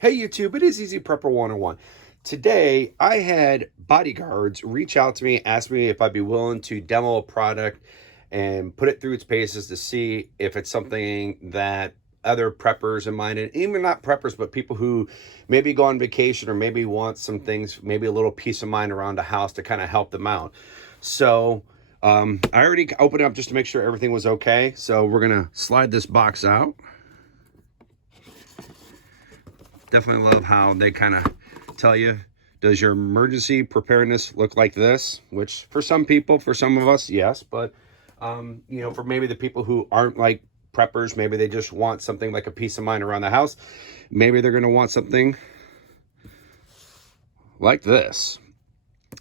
Hey YouTube, it is Easy Prepper 101. Today, I had BodyGuardz reach out to me, ask me if I'd be willing to demo a product and put it through its paces to see if it's something that other preppers in mind, and even not preppers, but people who maybe go on vacation or maybe want some things, maybe a little peace of mind around the house to kind of help them out. So I already opened it up just to make sure everything was okay. So we're going to slide this box out. Definitely love how they kind of tell you, does your emergency preparedness look like this? Which for some people, for some of us, yes. But, you know, for maybe the people who aren't like preppers, maybe they just want something like a peace of mind around the house. Maybe they're going to want something like this.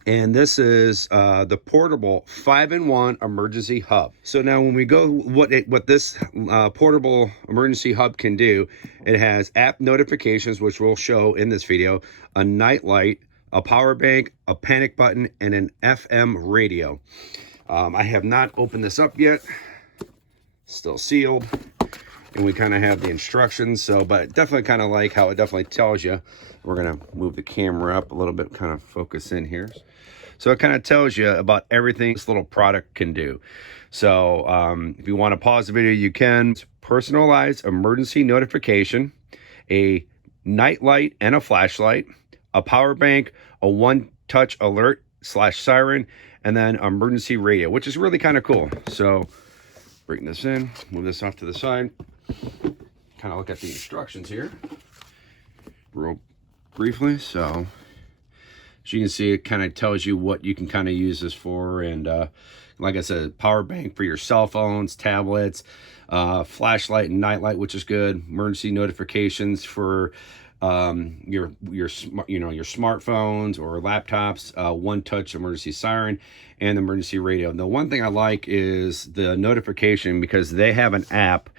And this is the portable 5-in-1 emergency hub. So now when we go, what this portable emergency hub can do, it has app notifications, which we'll show in this video, a nightlight, a power bank, a panic button, and an FM radio. I have not opened this up yet. Still sealed. And we kind of have the instructions. So, but definitely kind of like how it definitely tells you. We're going to move the camera up a little bit, kind of focus in here. So it kind of tells you about everything this little product can do. So if you want to pause the video, you can. Personalized emergency notification, a night light and a flashlight, a power bank, a one-touch alert / siren, and then emergency radio, which is really kind of cool. So bring this in, move this off to the side, kind of look at the instructions here real briefly. So as you can see, it kind of tells you what you can kind of use this for. And like I said, power bank for your cell phones, tablets, flashlight and nightlight, which is good. Emergency notifications for your smartphones or laptops, one-touch emergency siren, and the emergency radio. The one thing I like is the notification, because they have an app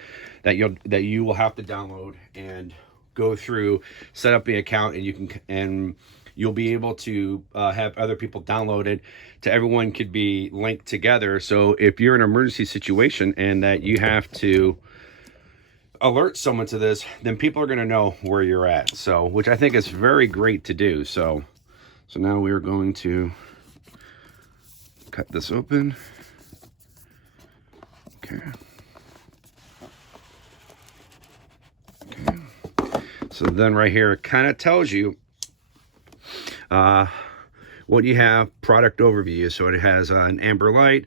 that you will have to download and go through, set up the account, and you'll be able to have other people download it. To everyone could be linked together. So if you're in an emergency situation and that you have to alert someone to this, then people are going to know where you're at. So, which I think is very great to do. So now we're going to cut this open. Okay. So then right here, it kind of tells you what you have, product overview. So it has an amber light,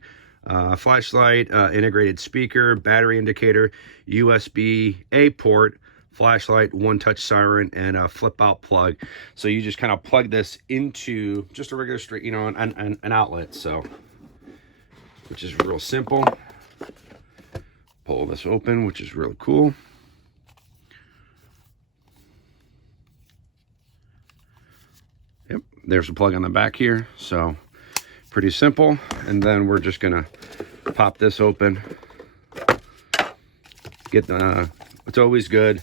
flashlight, integrated speaker, battery indicator, USB-A port, flashlight, one-touch siren, and a flip-out plug. So you just kind of plug this into just a regular straight, an outlet. So, which is real simple. Pull this open, which is really cool. Yep, there's a plug on the back here. So pretty simple. And then we're just gonna pop this open. It's always good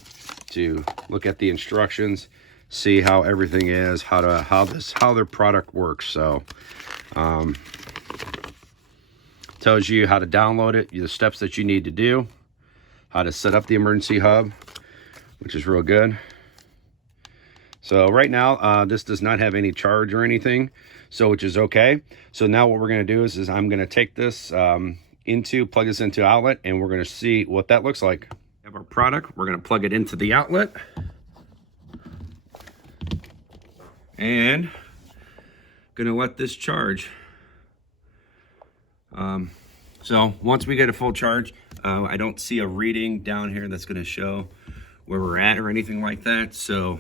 to look at the instructions, see how everything is, how their product works. So tells you how to download it, the steps that you need to do, how to set up the emergency hub, which is real good. So right now, this does not have any charge or anything, so which is okay. So now what we're going to do is I'm going to take this plug this into outlet, and we're going to see what that looks like. We have our product. We're going to plug it into the outlet, and going to let this charge. So once we get a full charge, I don't see a reading down here that's going to show where we're at or anything like that. So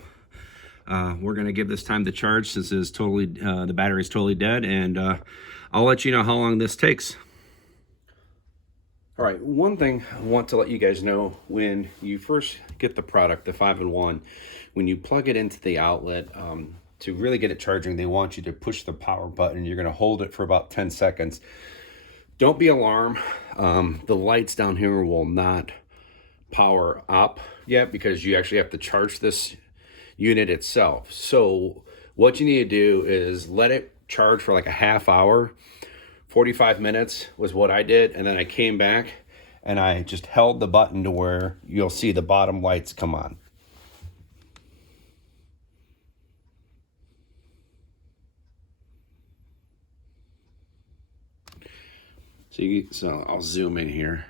we're going to give this time to charge, since it's totally the battery is totally dead, and I'll let you know how long this takes. All right, one thing I want to let you guys know, when you first get the product, the 5-in-1, when you plug it into the outlet, to really get it charging, they want you to push the power button. You're going to hold it for about 10 seconds. Don't be alarmed. The lights down here will not power up yet, because you actually have to charge this unit itself. So what you need to do is let it charge for like a half hour. 45 minutes was what I did, and then I came back and I just held the button to where you'll see the bottom lights come on. So I'll zoom in here.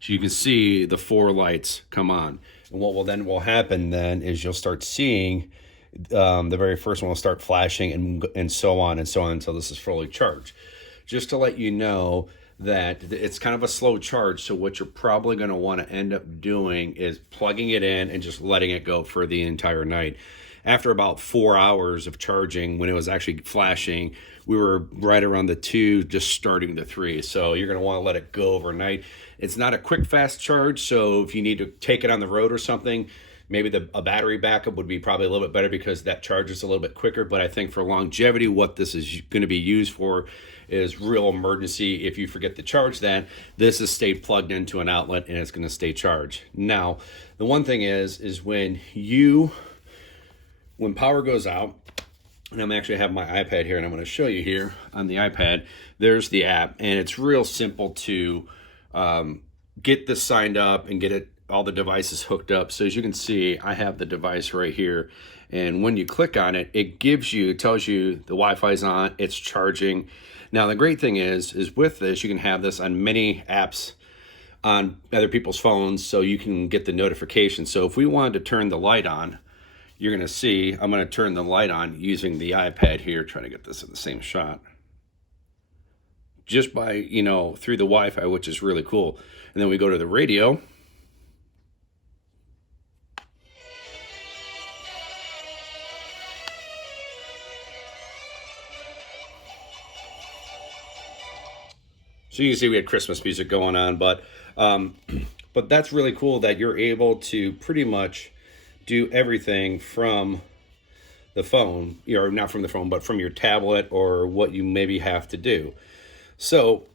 So you can see the 4 lights come on. And what will happen then is you'll start seeing the very first one will start flashing and so on until this is fully charged. Just to let you know that it's kind of a slow charge, so what you're probably going to want to end up doing is plugging it in and just letting it go for the entire night. After about 4 hours of charging, when it was actually flashing, we were right around the 2, just starting the 3. So you're going to want to let it go overnight. It's not a quick, fast charge, so if you need to take it on the road or something, maybe a battery backup would be probably a little bit better because that charges a little bit quicker. But I think for longevity, what this is going to be used for is real emergency. If you forget to charge that, this is stayed plugged into an outlet and it's going to stay charged. Now, the one thing is when power goes out, and I'm actually have my iPad here and I'm going to show you here on the iPad, there's the app, and it's real simple to get this signed up and get all the devices hooked up. So as you can see, I have the device right here, and when you click on it, it tells you the Wi-Fi's on, it's charging. Now the great thing is with this, you can have this on many apps on other people's phones, so you can get the notification. So if we wanted to turn the light on, you're going to see I'm going to turn the light on using the iPad here, trying to get this in the same shot, just by, through the Wi-Fi, which is really cool. And then we go to the radio. So you can see we had Christmas music going on, but that's really cool that you're able to pretty much do everything from the phone, or not from the phone, but from your tablet or what you maybe have to do. So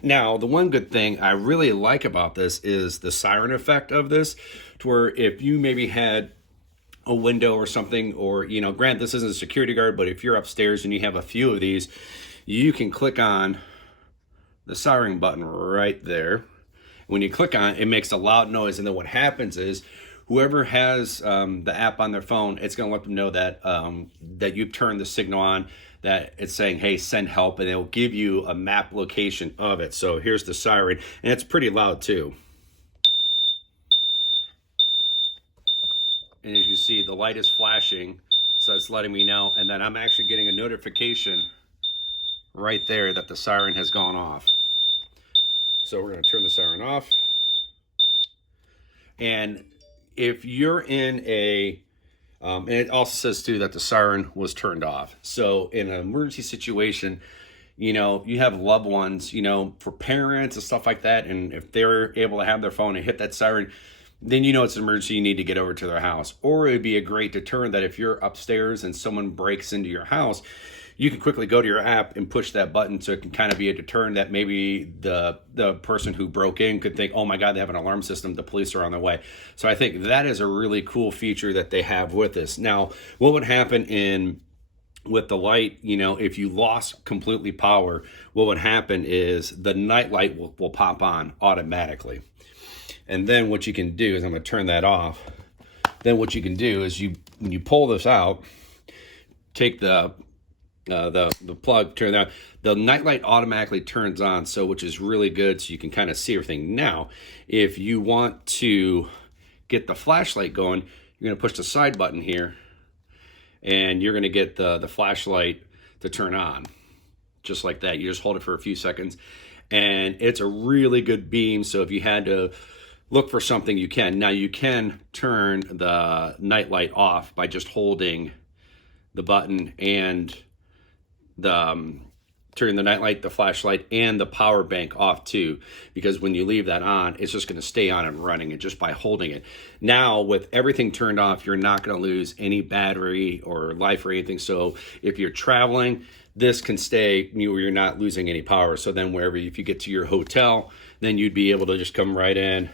now the one good thing I really like about this is the siren effect of this, to where if you maybe had a window or something, or, granted this isn't a security guard, but if you're upstairs and you have a few of these, you can click on the siren button right there. When you click on it, it makes a loud noise, and then what happens is whoever has the app on their phone, it's going to let them know that that you've turned the signal on, that it's saying, hey, send help, and it'll give you a map location of it. So here's the siren, and it's pretty loud too. And as you see, the light is flashing, so it's letting me know, and then I'm actually getting a notification right there that the siren has gone off. So we're going to turn the siren off. And if you're in and it also says too that the siren was turned off. So in an emergency situation, you have loved ones, for parents and stuff like that, and if they're able to have their phone and hit that siren, then it's an emergency, you need to get over to their house. Or it'd be a great deterrent that if you're upstairs and someone breaks into your house, you can quickly go to your app and push that button, so it can kind of be a deterrent that maybe the person who broke in could think, oh my God, they have an alarm system, the police are on their way. So I think that is a really cool feature that they have with this. Now, what would happen with the light, if you lost completely power, what would happen is the nightlight will pop on automatically. And then what you can do is, I'm going to turn that off. Then what you can do is when you pull this out, take the plug, turn that, the nightlight automatically turns on, so which is really good, so you can kind of see everything. Now, if you want to get the flashlight going, you're going to push the side button here, and you're going to get the flashlight to turn on, just like that. You just hold it for a few seconds, and it's a really good beam, so if you had to look for something, you can. Now, you can turn the nightlight off by just holding the button and turn the nightlight, the flashlight, and the power bank off too, because when you leave that on, it's just going to stay on and running, and just by holding it. Now, with everything turned off, you're not going to lose any battery or life or anything. So if you're traveling, this can stay, you're not losing any power. So then if you get to your hotel, then you'd be able to just come right in,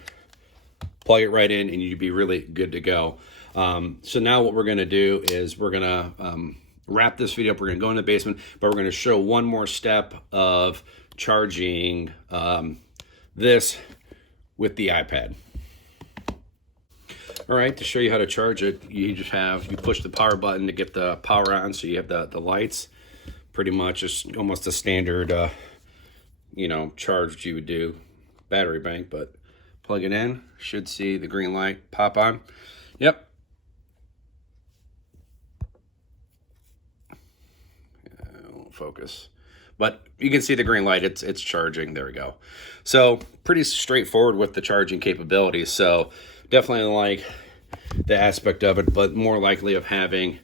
plug it right in, and you'd be really good to go. So now what we're going to do is we're going to wrap this video up. We're going to go in the basement, but we're going to show one more step of charging this with the iPad. All right, to show you how to charge it, you push the power button to get the power on, so you have the lights. Pretty much it's almost a standard you know, charged you would do battery bank, but plug it in, should see the green light pop on. Yep. Won't focus, but you can see the green light. It's charging. There we go. So pretty straightforward with the charging capabilities. So definitely like the aspect of it, but more likely of having,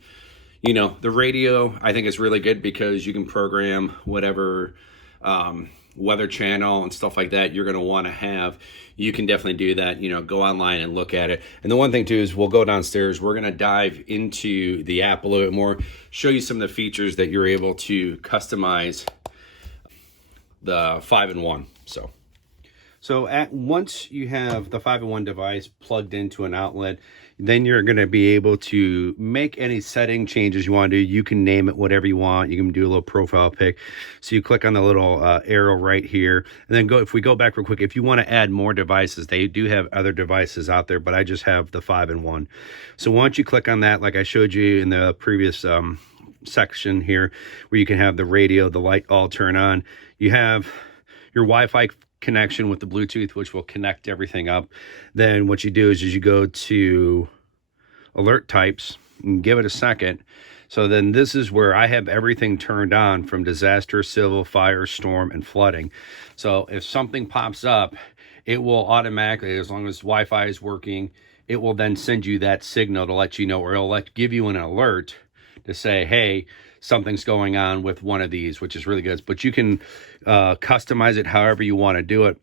you know, the radio. I think is really good because you can program whatever weather channel and stuff like that you're going to want to have. You can definitely do that, you know, go online and look at it. And the one thing too is we'll go downstairs, we're going to dive into the app a little bit more, show you some of the features that you're able to customize the 5-in-1. So once you have the 5-in-1 device plugged into an outlet, then you're going to be able to make any setting changes you want to do. You can name it whatever you want. You can do a little profile pic. So you click on the little arrow right here, and then if we go back real quick, if you want to add more devices, they do have other devices out there, but I just have the 5-in-1. So once you click on that, like I showed you in the previous section here, where you can have the radio, the light all turn on. You have your Wi-Fi connection with the Bluetooth, which will connect everything up. Then what you do is you go to alert types and give it a second. So then this is where I have everything turned on from disaster, civil, fire, storm, and flooding. So if something pops up, it will automatically, as long as Wi-Fi is working, it will then send you that signal to let you know, or it'll give you an alert to say, hey, something's going on with one of these, which is really good. But you can customize it however you want to do it.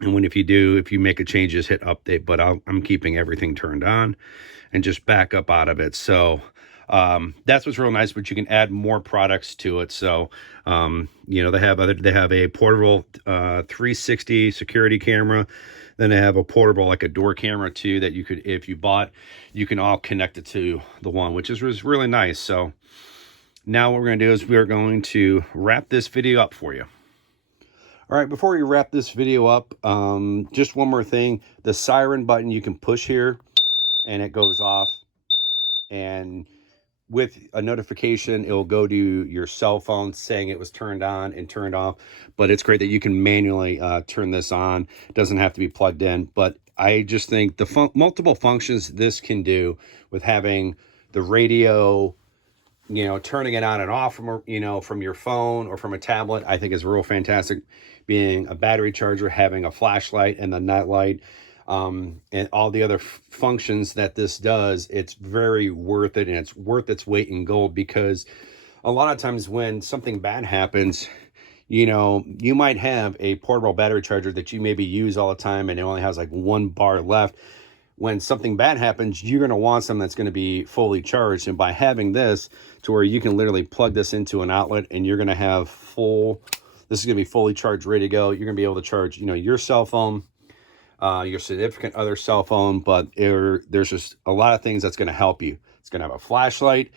And if you make a change, just hit update. But I'm keeping everything turned on and just back up out of it. So that's what's real nice. But you can add more products to it. So you know, they have a portable 360 security camera. Then they have a portable, like a door camera too, that you could, if you bought, you can all connect it to the one, which is really nice. So now what we're going to do is we're going to wrap this video up for you. All right, before we wrap this video up, just one more thing. The siren button you can push here and it goes off. And with a notification, it will go to your cell phone saying it was turned on and turned off. But it's great that you can manually turn this on. It doesn't have to be plugged in. But I just think the multiple functions this can do with having the radio, you know, turning it on and off from, you know, from your phone or from a tablet, I think is real fantastic. Being a battery charger, having a flashlight and the nightlight, and all the other functions that this does, it's very worth it, and it's worth its weight in gold, because a lot of times when something bad happens, you know, you might have a portable battery charger that you maybe use all the time and it only has like 1 bar left. When something bad happens, you're going to want something that's going to be fully charged. And by having this to where you can literally plug this into an outlet and you're going to have this is going to be fully charged, ready to go. You're going to be able to charge, you know, your cell phone, your significant other cell phone, but there's just a lot of things that's going to help you. It's going to have a flashlight,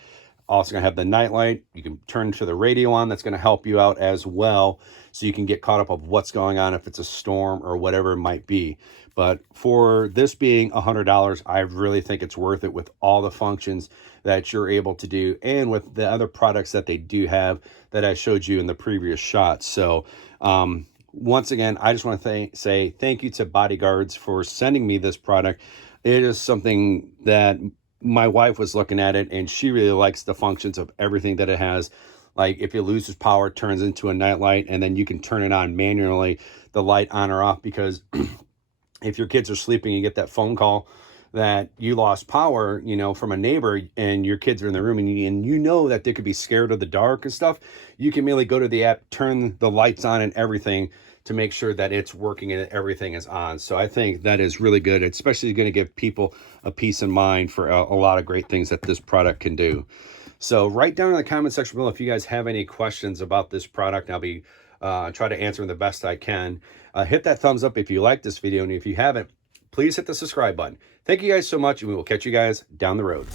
also going to have the nightlight. You can turn to the radio on. That's going to help you out as well, so you can get caught up of what's going on if it's a storm or whatever it might be. But for this being $100, I really think it's worth it with all the functions that you're able to do, and with the other products that they do have that I showed you in the previous shot. So once again, I just want to say thank you to BodyGuardz for sending me this product. It is something that my wife was looking at it, and she really likes the functions of everything that it has. Like if it loses power, it turns into a nightlight, and then you can turn it on manually, the light on or off, because if your kids are sleeping, you get that phone call that you lost power, you know, from a neighbor, and your kids are in the room, and you know that they could be scared of the dark and stuff. You can merely go to the app, turn the lights on and everything to make sure that it's working and everything is on. So I think that is really good. It's especially going to give people a peace of mind for a lot of great things that this product can do. So write down in the comment section below if you guys have any questions about this product. I'll be try to answer them the best I can. Hit that thumbs up if you like this video, and if you haven't, please hit the subscribe button. Thank you guys so much, and we will catch you guys down the road.